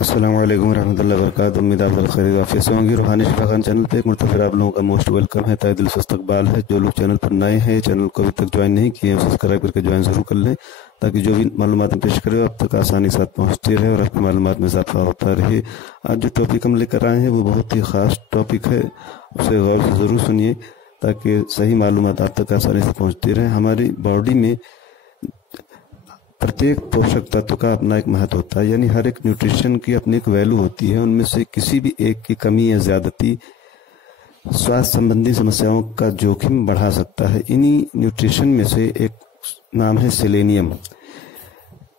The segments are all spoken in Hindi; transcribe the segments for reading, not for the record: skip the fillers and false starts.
अस्सलाम वालेकुम रहमतुल्लाहि व बरकातुहू। उम्मीद आप खैर आफियत से होंगे। रूहानी शिफा खान चैनल पे एक मरतबा फिर आप लोगों का मोस्ट वेलकम है। तहे दिल से इस्तकबाल है। जो लोग चैनल पर नए हैं, चैनल को अभी तक ज्वाइन नहीं किए हैं, सब्सक्राइब करके ज्वाइन जरूर कर लें, ताकि जो भी मालूमात हम पेश करें अब तक आसानी के साथ पहुँचती रहे और आपकी मालूमात में इजाफा होता रहे। आज जो टॉपिक हम लेकर आए हैं वो बहुत ही ख़ास टॉपिक है, उसे गौर से ज़रूर सुनिए ताकि सही मालूमात आप तक आसानी से पहुँचती रहे। हमारी बॉडी में प्रत्येक पोषक तत्व का अपना एक महत्व होता है, यानी हर एक न्यूट्रिशन की अपनी एक वैल्यू होती है। उनमें से किसी भी एक की कमी या ज्यादती स्वास्थ्य संबंधी समस्याओं का जोखिम बढ़ा सकता है। इन्हीं न्यूट्रिशन में से एक नाम है सेलेनियम।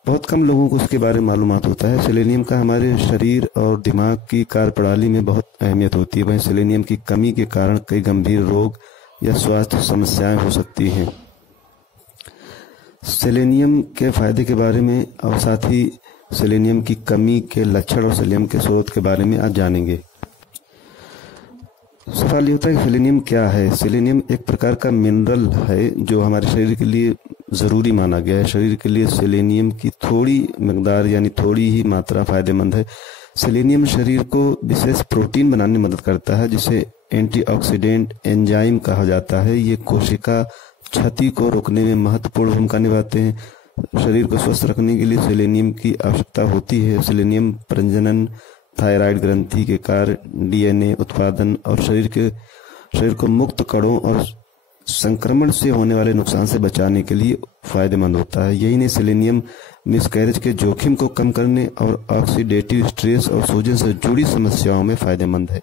बहुत कम लोगों को इसके बारे में मालूमात होता है। सेलेनियम का हमारे शरीर और दिमाग की कार्यप्रणाली में बहुत अहमियत होती है। वहीं सेलेनियम की कमी के कारण कई गंभीर रोग या स्वास्थ्य समस्याएं हो सकती हैं। सेलेनियम के फायदे के बारे में और साथ ही सेलेनियम की कमी के लक्षण और सेलेनियम के स्रोत के बारे में आज जानेंगे। सवाल ये होता है कि सेलेनियम क्या है। सेलेनियम एक प्रकार का मिनरल है जो हमारे शरीर के लिए ज़रूरी माना गया है। शरीर के लिए सेलेनियम की थोड़ी मकदार यानी थोड़ी ही मात्रा फायदेमंद है। सेलेनियम शरीर को विशेष प्रोटीन बनाने में मदद करता है, जिसे एंटीऑक्सीडेंट एंजाइम कहा जाता है। ये कोशिका क्षति को रोकने में महत्वपूर्ण भूमिका निभाते हैं। शरीर को स्वस्थ रखने के लिए सेलेनियम की आवश्यकता होती है। सेलेनियम प्रजनन, थायराइड ग्रंथि के कार्य, डीएनए उत्पादन और शरीर को मुक्त कणों और संक्रमण से होने वाले नुकसान से बचाने के लिए फायदेमंद होता है। यही नहीं, सेलेनियम मिसकैरेज के जोखिम को कम करने और ऑक्सीडेटिव स्ट्रेस और सूजन से जुड़ी समस्याओं में फायदेमंद है।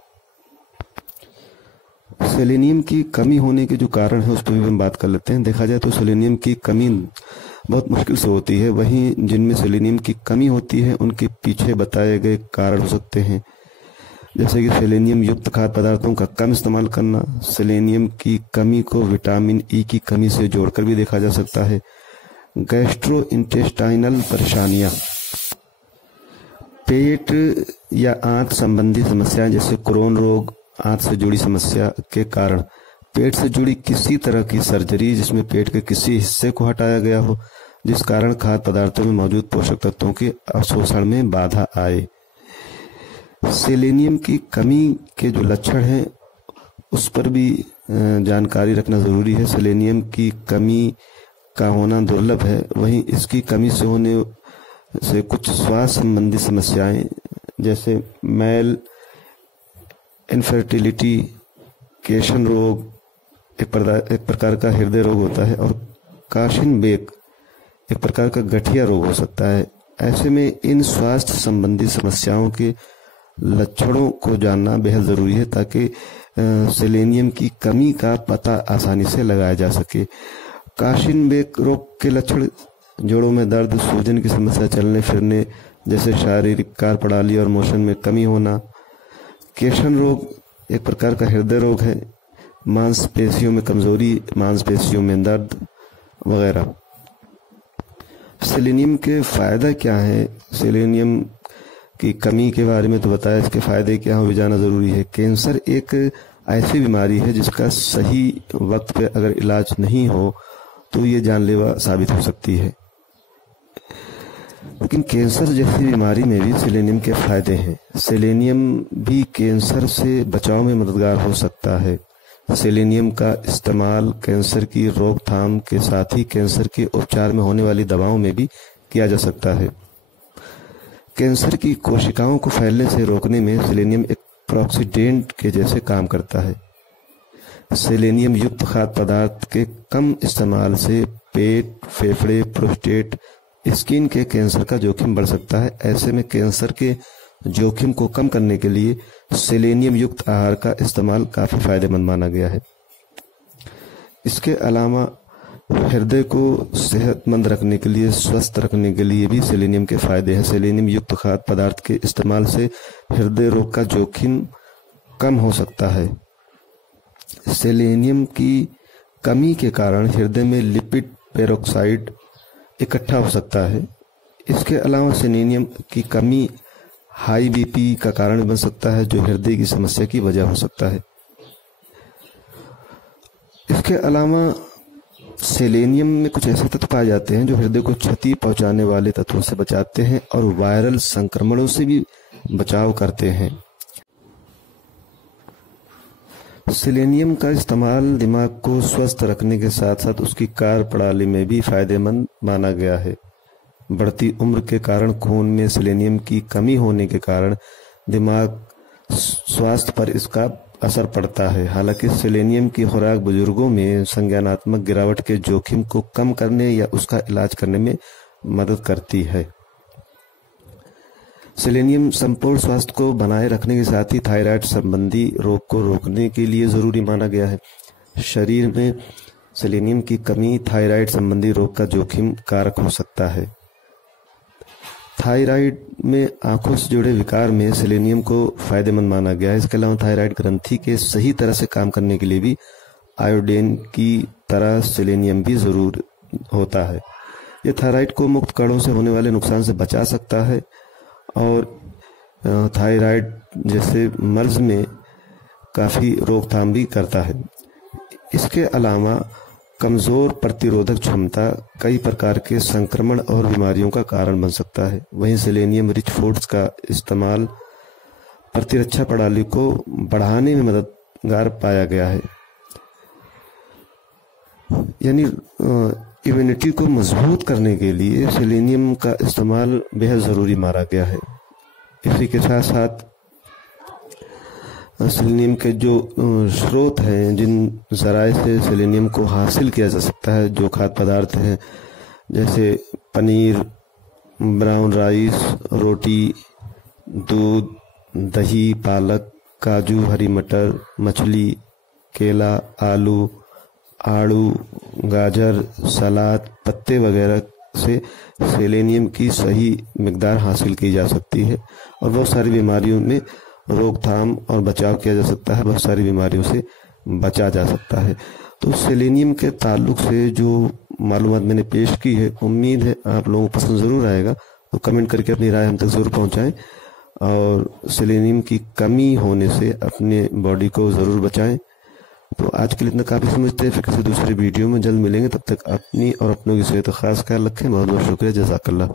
सेलेनियम की कमी होने के जो कारण है उस पर भी हम बात कर लेते हैं। देखा जाए तो सेलेनियम की कमी बहुत मुश्किल से होती है। वहीं जिनमें सेलेनियम की कमी होती है उनके पीछे बताए गए कारण हो सकते हैं, जैसे कि सेलेनियम युक्त खाद्य पदार्थों का कम इस्तेमाल करना। सेलेनियम की कमी को विटामिन ई की कमी से जोड़कर भी देखा जा सकता है। गैस्ट्रो इंटेस्टाइनल परेशानियां, पेट या आंत संबंधी समस्याएं जैसे क्रोन रोग, आंत से जुड़ी समस्या के कारण, पेट से जुड़ी किसी तरह की सर्जरी जिसमें पेट के किसी हिस्से को हटाया गया हो, जिस कारण खाद्य पदार्थों में मौजूद पोषक तत्वों के अवशोषण में बाधा आए। सेलेनियम की कमी के जो लक्षण हैं उस पर भी जानकारी रखना जरूरी है। सेलेनियम की कमी का होना दुर्लभ है। वहीं इसकी कमी से होने से कुछ स्वास्थ्य संबंधी समस्याएं जैसे मेल इनफर्टिलिटी, केशन रोग, एक प्रकार का हृदय रोग होता है, और काशिन बेक एक प्रकार का गठिया रोग हो सकता है। ऐसे में इन स्वास्थ्य संबंधी समस्याओं के लक्षणों को जानना बेहद जरूरी है ताकि सेलेनियम की कमी का पता आसानी से लगाया जा सके। काशिन बेक रोग के लक्षण जोड़ों में दर्द, सूजन की समस्या, चलने फिरने जैसे शारीरिक कार्यप्रणाली और मोशन में कमी होना। केशन रोग एक प्रकार का हृदय रोग है, मांसपेशियों में कमजोरी, मांसपेशियों में दर्द वगैरह। सेलेनियम के फायदा क्या है। सेलेनियम की कमी के बारे में तो बताया, इसके फायदे क्या हो भी जाना जरूरी है। कैंसर एक ऐसी बीमारी है जिसका सही वक्त पे अगर इलाज नहीं हो तो ये जानलेवा साबित हो सकती है। लेकिन कैंसर जैसी बीमारी में भी सेलेनियम के फायदे हैं। सेलेनियम भी कैंसर से बचाव में मददगार हो सकता है। सेलेनियम का इस्तेमाल कैंसर की रोकथाम के साथ ही कैंसर के उपचार में होने वाली दवाओं में भी किया जा सकता है। कैंसर की कोशिकाओं को फैलने से रोकने में सेलेनियम एक प्रोक्सीडेंट के जैसे काम करता है। सेलेनियम युक्त खाद्य पदार्थ के कम इस्तेमाल से पेट, फेफड़े, प्रोस्टेट, स्किन के कैंसर का जोखिम बढ़ सकता है। ऐसे में कैंसर के जोखिम को कम करने के लिए सेलेनियम युक्त आहार का इस्तेमाल काफी फायदेमंद माना गया है। इसके अलावा हृदय को सेहतमंद रखने के लिए, स्वस्थ रखने के लिए भी सेलेनियम के फायदे हैं। सेलेनियम युक्त खाद्य पदार्थ के इस्तेमाल से हृदय रोग का जोखिम कम हो सकता है। सेलेनियम की कमी के कारण हृदय में लिपिड पेरोक्साइड इकट्ठा हो सकता है। इसके अलावा सेलेनियम की कमी हाई बीपी का कारण बन सकता है, जो हृदय की समस्या की वजह हो सकता है। इसके अलावा सेलेनियम में कुछ ऐसे तत्व पाए जाते हैं जो हृदय को क्षति पहुंचाने वाले तत्वों से बचाते हैं और वायरल संक्रमणों से भी बचाव करते हैं। सेलेनियम का इस्तेमाल दिमाग को स्वस्थ रखने के साथ साथ उसकी कार्यप्रणाली में भी फायदेमंद माना गया है। बढ़ती उम्र के कारण खून में सेलेनियम की कमी होने के कारण दिमाग स्वास्थ्य पर इसका असर पड़ता है। हालांकि सेलेनियम की खुराक बुजुर्गों में संज्ञानात्मक गिरावट के जोखिम को कम करने या उसका इलाज करने में मदद करती है। सेलेनियम संपूर्ण स्वास्थ्य को बनाए रखने के साथ ही थायराइड संबंधी रोग को रोकने के लिए जरूरी माना गया है। शरीर में सेलेनियम की कमी थायराइड संबंधी रोग का जोखिम कारक हो सकता है। थायराइड में आंखों से जुड़े विकार में सेलेनियम को फायदेमंद माना गया है। इसके अलावा थायराइड ग्रंथि के सही तरह से काम करने के लिए भी आयोडीन की तरह सेलेनियम भी जरूर होता है। यह थायराइड को मुक्त कणों से होने वाले नुकसान से बचा सकता है और थायराइड जैसे मर्ज में काफ़ी रोकथाम भी करता है। इसके अलावा कमज़ोर प्रतिरोधक क्षमता कई प्रकार के संक्रमण और बीमारियों का कारण बन सकता है। वहीं सेलेनियम रिच फूड्स का इस्तेमाल प्रतिरक्षा प्रणाली को बढ़ाने में मददगार पाया गया है, यानी इम्यूनिटी को मजबूत करने के लिए सेलेनियम का इस्तेमाल बेहद ज़रूरी माना गया है। इसी के साथ साथ सेलेनियम के जो स्रोत हैं, जिन ज़राए से सेलेनियम को हासिल किया जा सकता है, जो खाद्य पदार्थ हैं जैसे पनीर, ब्राउन राइस, रोटी, दूध, दही, पालक, काजू, हरी मटर, मछली, केला, आलू, आड़ू, गाजर, सलाद, पत्ते वगैरह से सेलेनियम की सही मिकदार हासिल की जा सकती है और बहुत सारी बीमारियों में रोकथाम और बचाव किया जा सकता है, बहुत सारी बीमारियों से बचा जा सकता है। तो सेलेनियम के ताल्लुक से जो मालूमात मैंने पेश की है, उम्मीद है आप लोगों को पसंद ज़रूर आएगा। तो कमेंट करके अपनी राय हम तक ज़रूर पहुंचाएं और सेलेनियम की कमी होने से अपने बॉडी को ज़रूर बचाएं। तो आज के लिए इतना काफ़ी समझते हैं, फिर किसी दूसरी वीडियो में जल्द मिलेंगे। तब तक अपनी और अपनों की सेहत का खास ख्याल रखें। बहुत बहुत शुक्रिया। जज़ाकल्लाह।